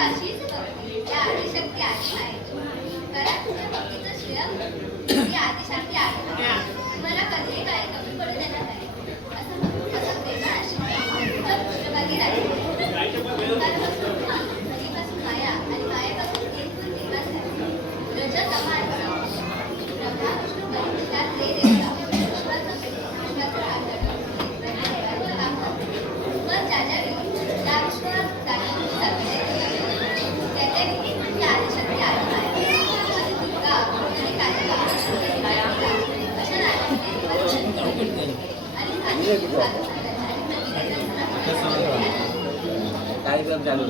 अशीच भक्ती या आदिशक्ती आली आहे. करा तुझ्या भक्तीचं श्रेय ही आदिशक्ती आहे. मला कधीही काय कमी पडू देणार नाही. असं प्रेमळ आशीर्वाद पृष्ठभागी राहील. घरीपासून माया आणि मायेपासून तीन गुण निर्माण झाले. रजत तम आणि तम. ब्रह्मा विष्णू महेश त्यात ते देवता. विश्वाचं विश्वाचं आदर. देवाचं काम करते. मग ज्या त्या विश्वात जागी जाते त्याच्या ही आदिशक्ती आली आहे. आणि दुर्गा आणि कालिका अशा नावाने कार्यक्रम चालू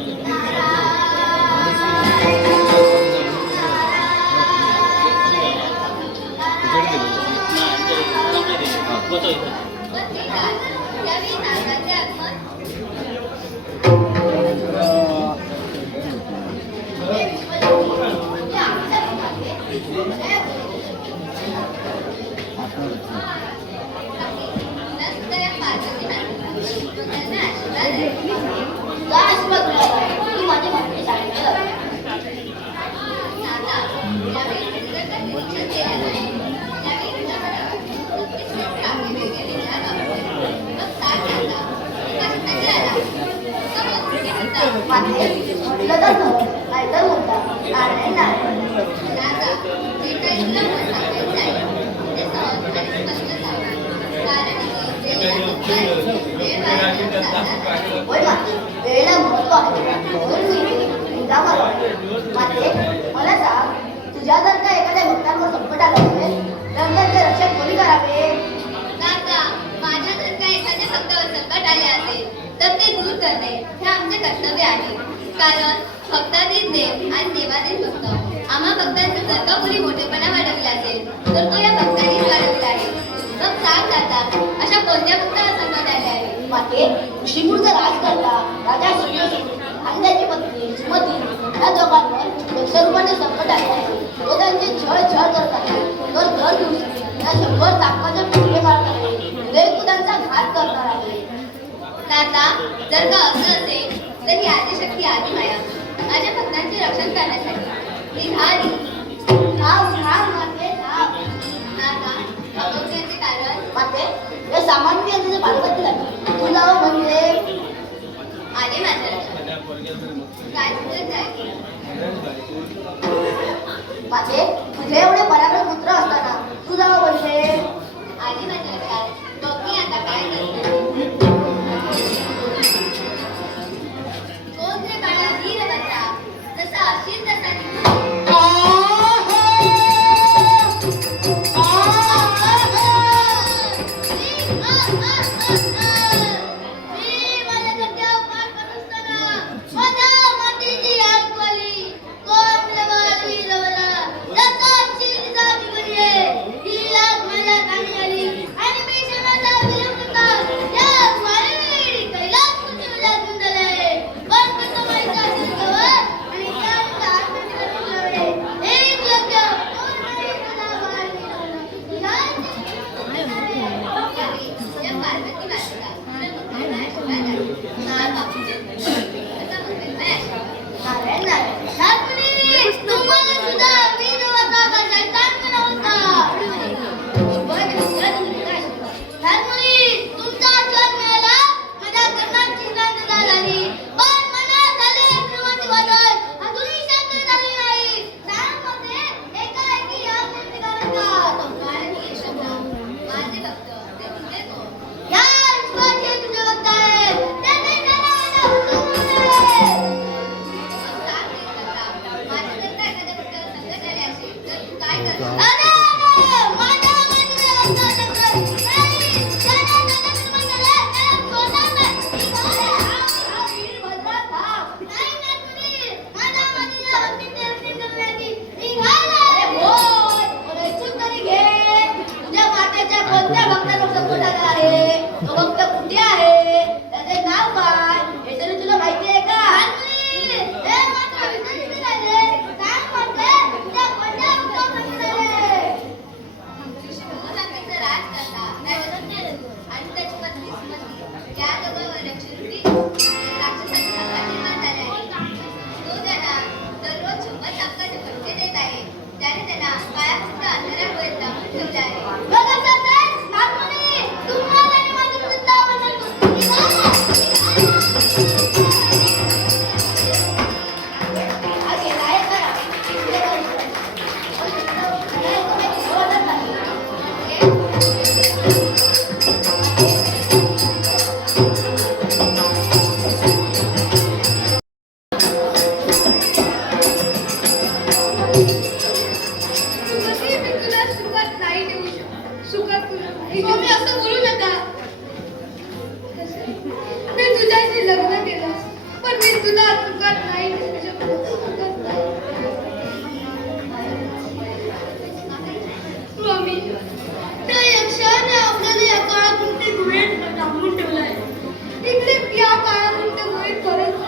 वेळेला महत्व आहे मला सांग, तुझ्या जर का एखाद्या भक्तांवर संकट आलं असेल तर त्याचे रक्षण कोणी करावे? काका, माझ्या जर का एखाद्या भक्तावर संकट आले असेल तर ते दूर करणे हे आमचे कर्तव्य आहे. कारण भक्ताधीन देव आणि देवाधीन भक्त. आम्हा भक्तांचा जर का कोणी मोठेपणा वाढवला असेल तर तो या भक्तांनीच वाढवला आहे. मग सांग काका, अशा कोणत्या भक्तावर संकट आले आहे? माते, ऋषीमूळचा राज करता राजा सूर्यसूत आणि त्याची पत्नी सुमती या दोघांवर दक्षरूपाने संकट आले आहे. तो त्यांचे छळ करत आहे. तर दर दिवशी त्या 100 तापाचे पिढे मारत आहे. उदयकू त्यांचा घात करणार आहे. काका, जर का असं असेल तर ही आदिशक्ती आली माया माझ्या भक्तांचे रक्षण करण्यासाठी निघाली. काका, अगोदरचे कारण माते, हे सामान्य यांचे पार्वती झाले. तुला म्हणजे आले माझ्या लक्षात. काय सुचत आहे? माते, तुझे एवढे पराक्रम पुत्र असताना तू जावं म्हणजे आले माझ्या लक्षात. बघ मी आता काय करते. कोण रे बाळा वीरवंता, जसा अशील तसा स्वामी असं बोलू नका. मी तुझ्याशी लग्न केलं पण मी तुला चुकत नाही. स्वामी त्या यक्षाने आपल्याला या काळात कोणते गुहेत टाकून ठेवलाय. इकडे या काळात कोणते गुहेत करत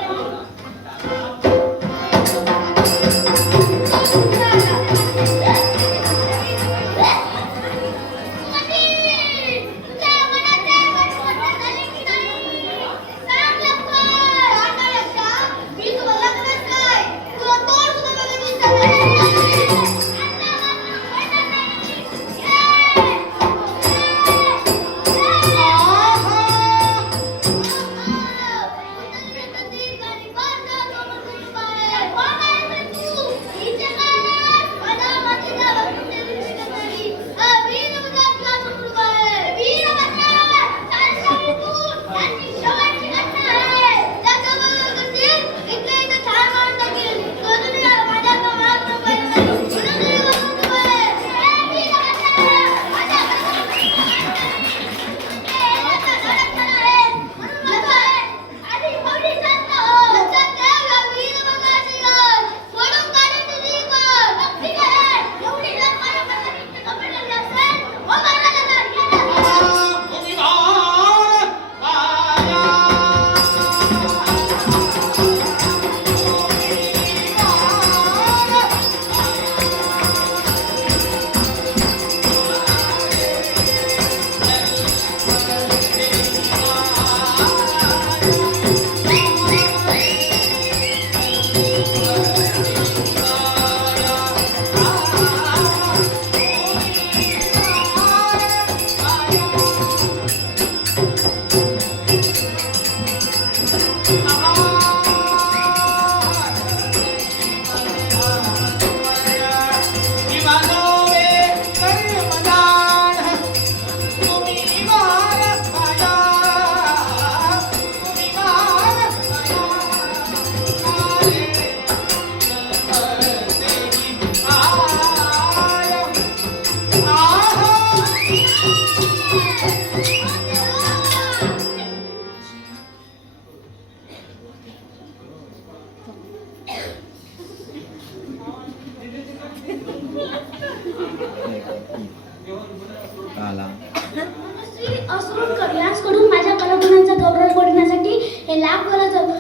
कडून माझ्या कलागुणांचा गौरव करण्यासाठी हे लाख वराचं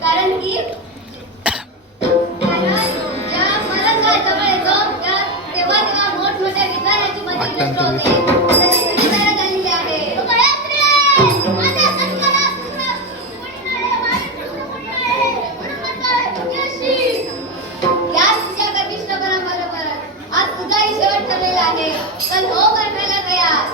कारण की तेव्हा मोठमोठ्या विद्वानाची मदत होते. तशी तयार झालेली आहे. याच तुझ्या कनिष्ठ बरोबर आज तुझाही शेवट ठरलेला आहे. पण हो करायला तयार.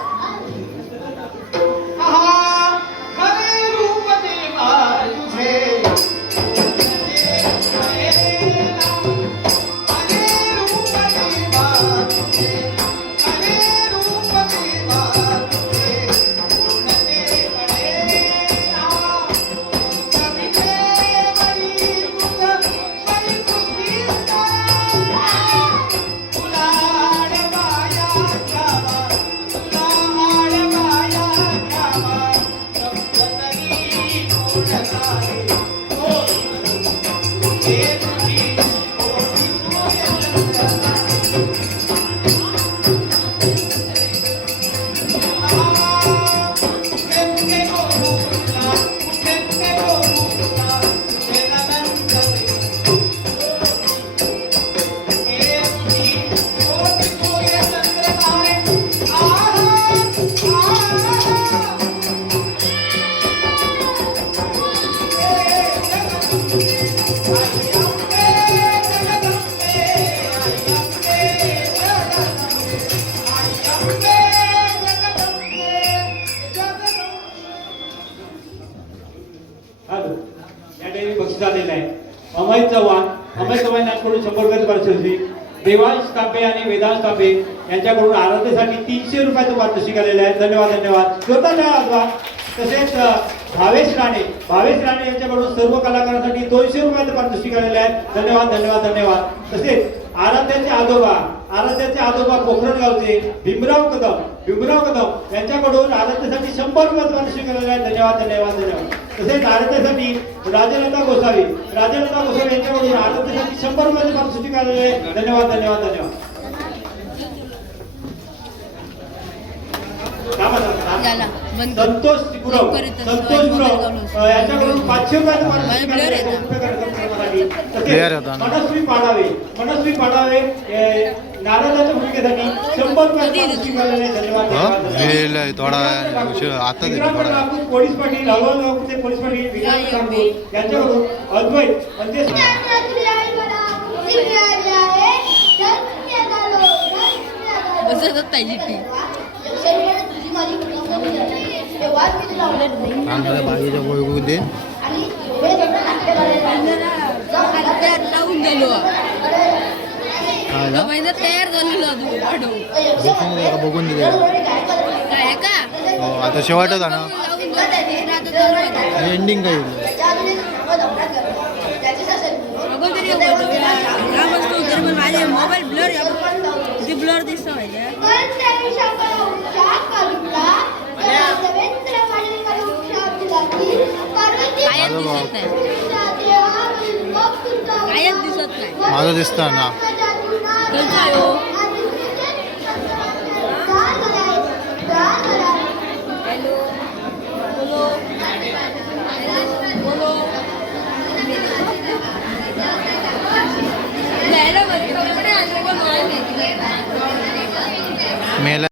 देवांश तांबे आणि वेदांश तांबे यांच्याकडून आराधनेसाठी 300 रुपयाचं पारितोषिक आलेलं आहे. धन्यवाद धन्यवाद. जोरदार आजवा. तसेच भावेश राणे यांच्याकडून सर्व कलाकारांसाठी 200 रुपयाचं पारितोषिक आलेलं आहे. धन्यवाद धन्यवाद धन्यवाद. तसेच आराध्याचे आजोबा कोकरणगावचे भीमराव कदम यांच्याकडून आराध्यासाठी 100 रुपयाचं पारितोषिक आलेलं आहे. धन्यवाद धन्यवाद धन्यवाद. तसेच आराध्यासाठी राजलता गोसावी यांच्याकडून आराध्यासाठी 100 रुपयाचं पारितोषिक आलेलं आहे. धन्यवाद धन्यवाद धन्यवाद. संतोष गुरव यांच्याकडून 500 रुपयाचं पारितोषिक आलेलं आहे. मनस्वी पाडावे नाराजाच्या भूमिकेसाठी 100 रुपयाचं पारितोषिक आलेलं आहे. धन्यवाद. विक्रांत पोलीस पाटील हळवळगावचे पोलीस पाटील विकास ठाकूर यांच्याकडून अद्वैत म्हणजे बागेच्या बोलू दे लावून गेलो तयार झालेलो बघून दिले काय का आता शेवटच ना एंडिंग काय माझे मोबाईल ब्लर दिसतो कायच दिसत नाही माझं दिसतं ना मेला